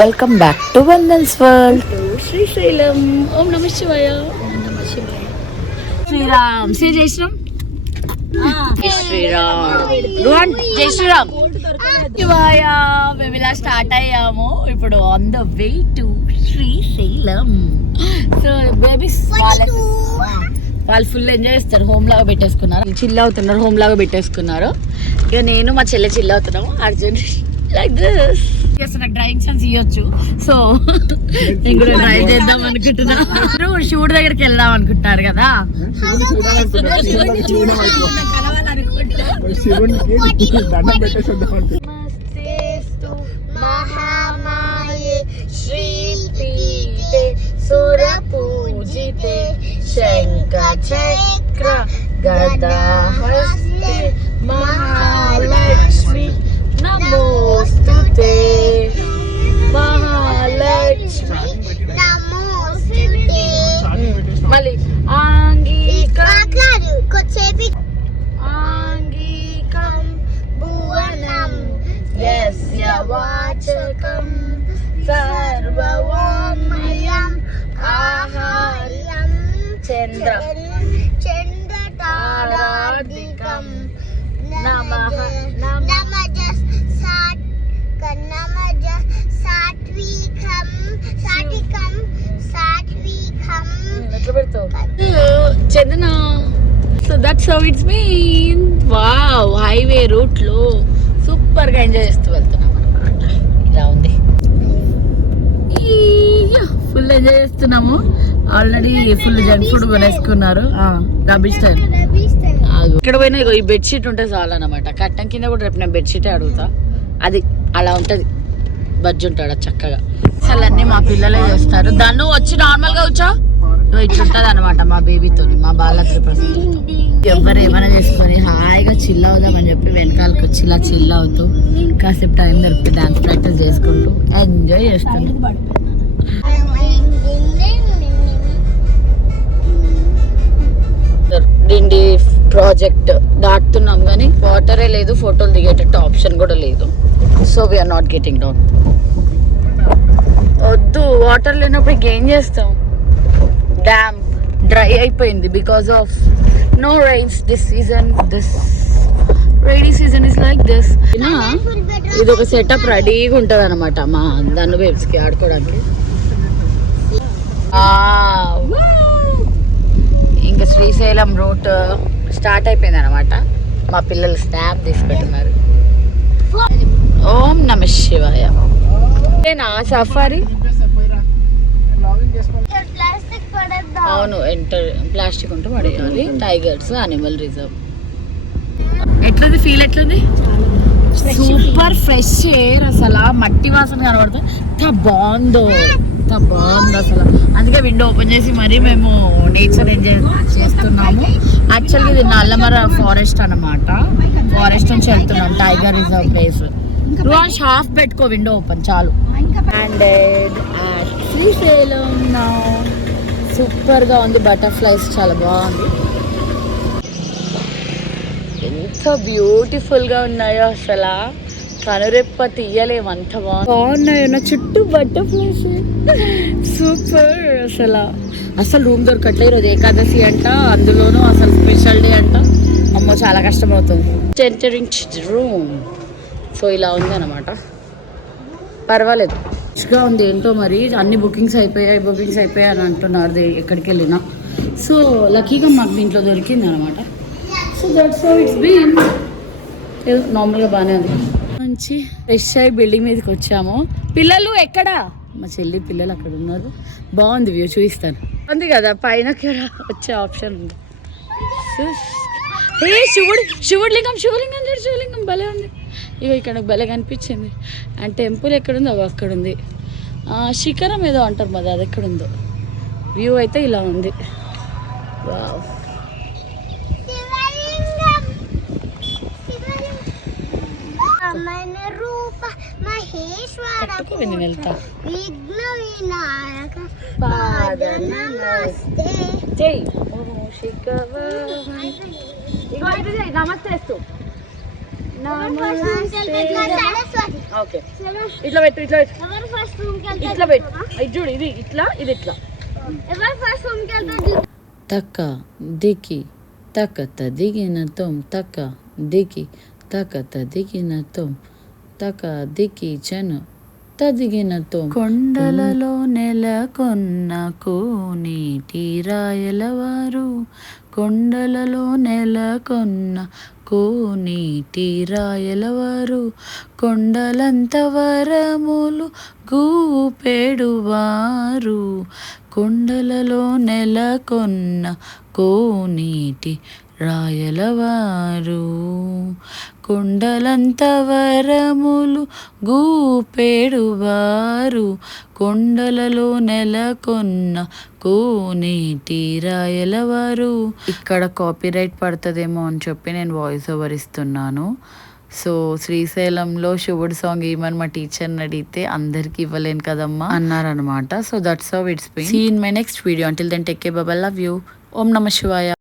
Welcome back to Vandan's world Srisailam. ఓం నమః శివాయ. శ్రీరామ్ శ్రీ జై శ్రీరామ్. జై శ్రీరామ్. జై శ్రీరామ్ శివాయ. మేము ఇలా స్టార్ట్ అయ్యాము ఇప్పుడు on the way to Srisailam. So babies వాళ్ళు ఫుల్ ఎంజాయ్ చేస్తారు. హోమ్ లాగా పెట్టేసుకున్నారు, చిల్ అవుతున్నారు, హోమ్ లాగా పెట్టేసుకున్నారు. ఇక నేను మా చెల్లె చిల్ అవుతున్నాము. Arjun like this. నాకు డ్రైవింగ్ ఛాన్స్ ఇవ్వచ్చు, సో నేను కూడా డ్రైవ్ చేద్దాం అనుకుంటున్నా. శివుడి దగ్గరికి వెళ్దాం అనుకుంటున్నారు కదా. సురపూజితే శంఖచక్ర గదాహస్తే మహాలక్ష్మి నమోస్తుతే. మహాలక్ష్మి నమోస్తుతే. మళ్ళీ ఆంగికం భువనం యస్య వాచకం సర్వవాంగ్మయం ఆహార్యం చంద్రతారార్ధికం నమః చందన. So that's how it's mean. Wow, highway route లో సూపర్ గా ఎంజాయ్ చేస్తూ వెళ్తున్నాం అన్నమాట. ఇలా ఉంది, ఫుల్ ఎంజాయ్ చేస్తున్నాము. ఆల్రెడీ ఫుల్ జంక్ ఫుడ్ కొనేసుకున్నారు. రబీ స్టైల్. ఇక్కడ పోయినా ఈ బెడ్షీట్ ఉంటే చాలు అనమాట. కట్టం కింద కూడా రేపు నేను బెడ్షీటే అడుగుతా. అది అలా ఉంటది, బజ్జి ఉంటాడు చక్కగా. అసలు అన్ని మా పిల్లలే చేస్తారు. దాన్ని వచ్చి నార్మల్ గా వచ్చా ఇట్లుంటది అనమాట మా బేబీతో, మా బాల త్రిప్రసంతో. ఎవరు ఏమైనా చేసుకొని హాయిగా చిల్ అవుదామని చెప్పి వెనకాలకి వచ్చి ఇలా చిల్ అవుతూ కాసేపు టైం దొరికి డాన్స్ ప్రాక్టీస్ చేసుకుంటూ ఎంజాయ్ చేస్తుంది. డిండి ప్రాజెక్ట్ దాటుతున్నాం కానీ వాటరే లేదు, ఫోటోలు దిగేటట్టు ఆప్షన్ కూడా లేదు. So we are not getting down. వద్దు, వాటర్ లేనప్పుడు ఇంకేం చేస్తాం. డ్యామ్ డ్రై అయిపోయింది because of no rains this season. This rainy season is like this. ఇది ఒక సెటప్ రెడీగా ఉంటుంది అనమాట మా దన్ను బేబ్స్కి ఆడుకోవడానికి. ఇంకా శ్రీశైలం రూట్ స్టార్ట్ అయిపోయింది అనమాట. మా పిల్లలు స్నాప్ తీసుకుంటున్నారు. ఓం నమః శివాయ. నా సఫారీ అవును, ఎంటర్ ప్లాస్టిక్ ఉంటే పడేయాలి. Tigers animal reserve. ఎట్లుంది ఫీల్? ఎట్లుంది? Super fresh air. అసలు మట్టి వాసన కనబడుతుంది. ఎంత బాగుందో, ఎంత బాగుందో అసలు. అందుకే విండో ఓపెన్ చేసి మరీ మేము నేచర్ ఎంజాయ్ చేస్తున్నాము. యాక్చువల్గా ఇది నల్లమర ఫారెస్ట్ అనమాట. ఫారెస్ట్ నుంచి వెళ్తున్నాం టైగర్ రిజర్వ్ ప్లేస్. రోజు హాఫ్ పెట్టుకో, విండో ఓపెన్ చాలు. అండ్ శ్రీశైలం సూపర్ గా ఉంది. బటర్ఫ్లైస్ చాలా బాగుంది. ఎంత బ్యూటిఫుల్ గా ఉన్నాయో అసలు కనురెప్ప తీయలేము, అంత బాగున్నాయో. నా చుట్టూ బటర్ఫ్లైస్ సూపర్. అసలు రూమ్ దొరకట్లే. ఈరోజు ఏకాదశి అంట, అందులోనూ అసలు స్పెషల్ డే అంట. అమ్మో చాలా కష్టం అవుతుంది. Entering room. సో ఇలా ఉంది అనమాట. పర్వాలేదు, గా ఉంది. ఏంటో మరి అన్ని బుకింగ్స్ అయిపోయాయి అని అంటున్నారు ఎక్కడికి వెళ్ళినా. సో లక్కీగా మాకు దీంట్లో దొరికింది అనమాట. So that's how it's been. నార్మల్గా బాగానే ఉంది. మంచి ఫ్రెష్ అయ్యి బిల్డింగ్ మీదకి వచ్చాము. పిల్లలు ఎక్కడా? మా చెల్లి పిల్లలు అక్కడ ఉన్నారు. బాగుంది వ్యూ, చూపిస్తాను. ఉంది కదా పైన వచ్చే ఆప్షన్ ఉంది. ఏ శివులింగం భలే ఉంది. ఇక ఇక్కడ భలే కనిపించింది. అండ్ టెంపుల్ ఎక్కడుందో అక్కడ ఉంది. శిఖరం ఏదో అంటారు మరి, అది ఎక్కడుందో. వ్యూ అయితే ఇలా ఉంది. వావ్. నేను వెళ్తా. నమస్తే. ఓకే ఇట్లా పెట్టు ఇట్లా పెట్టు ఇట్లా పెట్టు ఇది చూడు ఇది ఇట్లా ఇది ఇట్లా తక్క దికి తక్కత దిగిన తొం తక్క దికి తక్కత దిగిన తొం తక దికి చను తదిగిన తొం కొండలలో నెలకొన్న కోనేటి రాయలవారు కొండలలో నెలకొన్న కోనేటి రాయలవారు కొండలంత వరములు గూపెడువారు కొండలలో నెలకొన్న కోనేటి రాయలవారు కొండలంత వరములు గూపెడువారు కొండలలో నెలకొన్న కోనేటి రాయలవారు. ఇక్కడ కాపీరైట్ పడుతుందేమో అని చెప్పి నేను వాయిస్ ఓవర్ ఇస్తున్నాను. సో శ్రీశైలంలో శివుడు సాంగ్ ఏమని మా టీచర్ని అడిగితే అందరికి ఇవ్వలేను కదమ్మా అన్నారనమాట. So that's how it's been. See in my next video. Until then take care, bye bye, love you. ఓం నమ శివాయ.